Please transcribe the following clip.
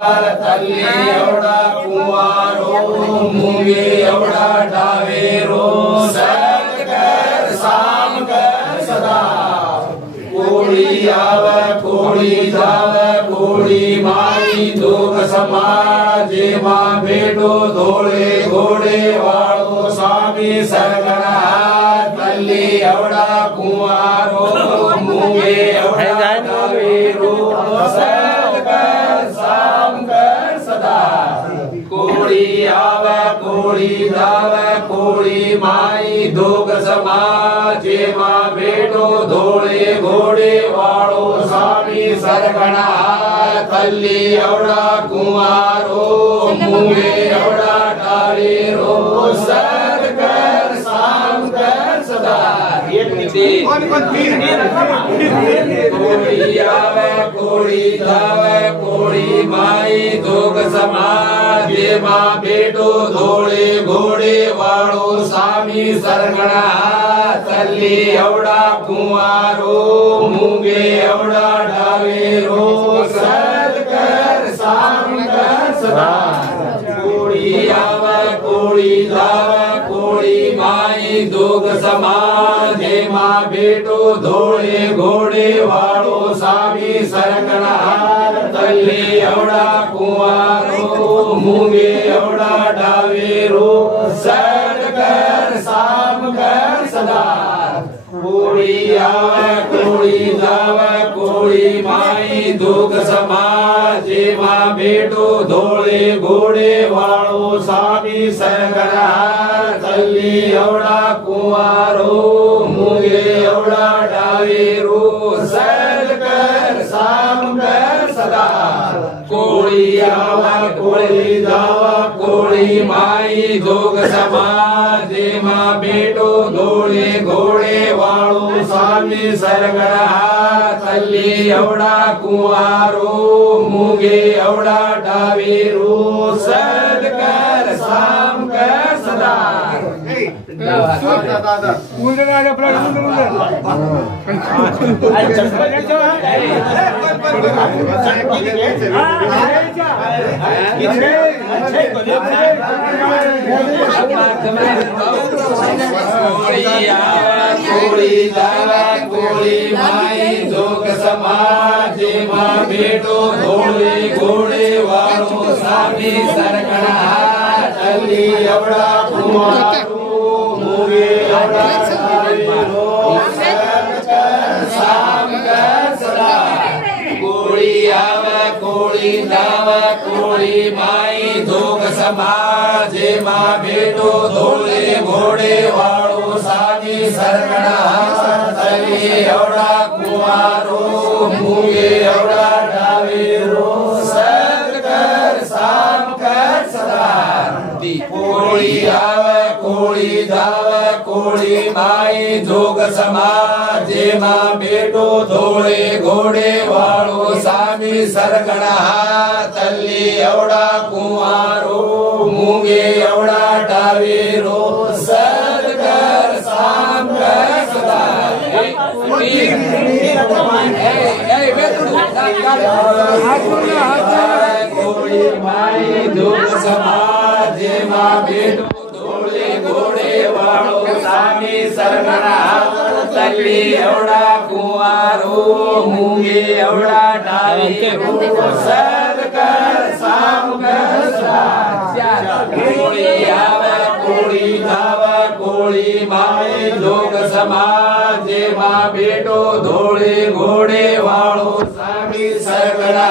तल्ली एवढा कुवारो मुंगे एवढा डावेरो सत्कर सामकर सदा कोळी आव कोळी जाव कोळी माई दोघ समाज जेमा भेटो धोळे घोडे वाळो स्वामी सरगणा तल्ली एवढा कुवारो मुंगे एवढा डावेरो कोळी आव कोळी जाव कोळी माई दोघ समाज जेमा भेटो धोळे घोडे वाळो स्वामी सरगणा तल्ली एवढा कुवारो मुंगे एवढा डावेरो सरकर सामकर सदा कोळी आव कोळी जाव कोळी माई दोघ समाज जेमा भेटो धोळे घोडे वाळो स्वामी सरगणा तल्ली एवढा कुवारो मुंगे एवढा डावेरो सत्कर सामकर सदा कोळी आव कोळी जाव कोळी माई दोघ समाज जेमा भेटो धोळे घोडे वाळो स्वामी सरगणा तल्ली एवढा कुवारो मुंगे एवढा डावेरो सत्कर सामकर सदा कोळी आव कोळी जाव कोळी माई दोघ समाज जेमा भेटो धोळे घोडे वाळो स्वामी सरगणा तल्ली एवढा कुवारो मुंगे एवढा डावेरो सत्कर सामकर सदा कोळी आव कोळी जाव कोळी माई दोघ समाज जेमा भेटो धोळे घोडे वाळो स्वामी सरगणा तल्ली एवढा कुवारो मुंगे एवढा डावेरो सत्कर सामकर सदा कोळी जाव कोळी माई दोघ समाज जेमा भेटो धोळे घोडे वाळो स्वामी सरगणा तल्ली एवढा कुवारो मुंगे एवढा डावेरो सत्कर सामकर सदा कोळी आव कोळी जाव कोळी माई दोघ समाज जेमा भेटो धोळे घोडे वाळो स्वामी सरगणा तल्ली एवढा कुवारो मुंगे एवढा डावेरो सत्कर सामकर सदा कोळी आव कोळी जाव कोळी माई दोघ समाज जेमा भेटो धोळे घोडे वाळो स्वामी सरगणा तल्ली एवढा कुवारो मुंगे एवढा डावेरो सत्कर सामकर सदा कोळी माई दोघ समाज जेमा भेटो धोळे घोडे वाळो स्वामी सरगणा तल्ली एवढा कुवारो मुंगे एवढा डावेरो सत्कर सामकर सदा कोळी आव कोळी जाव कोळी माई दोघ समाज जेमा भेटो धोळे घोडे वाळो स्वामी सरगणा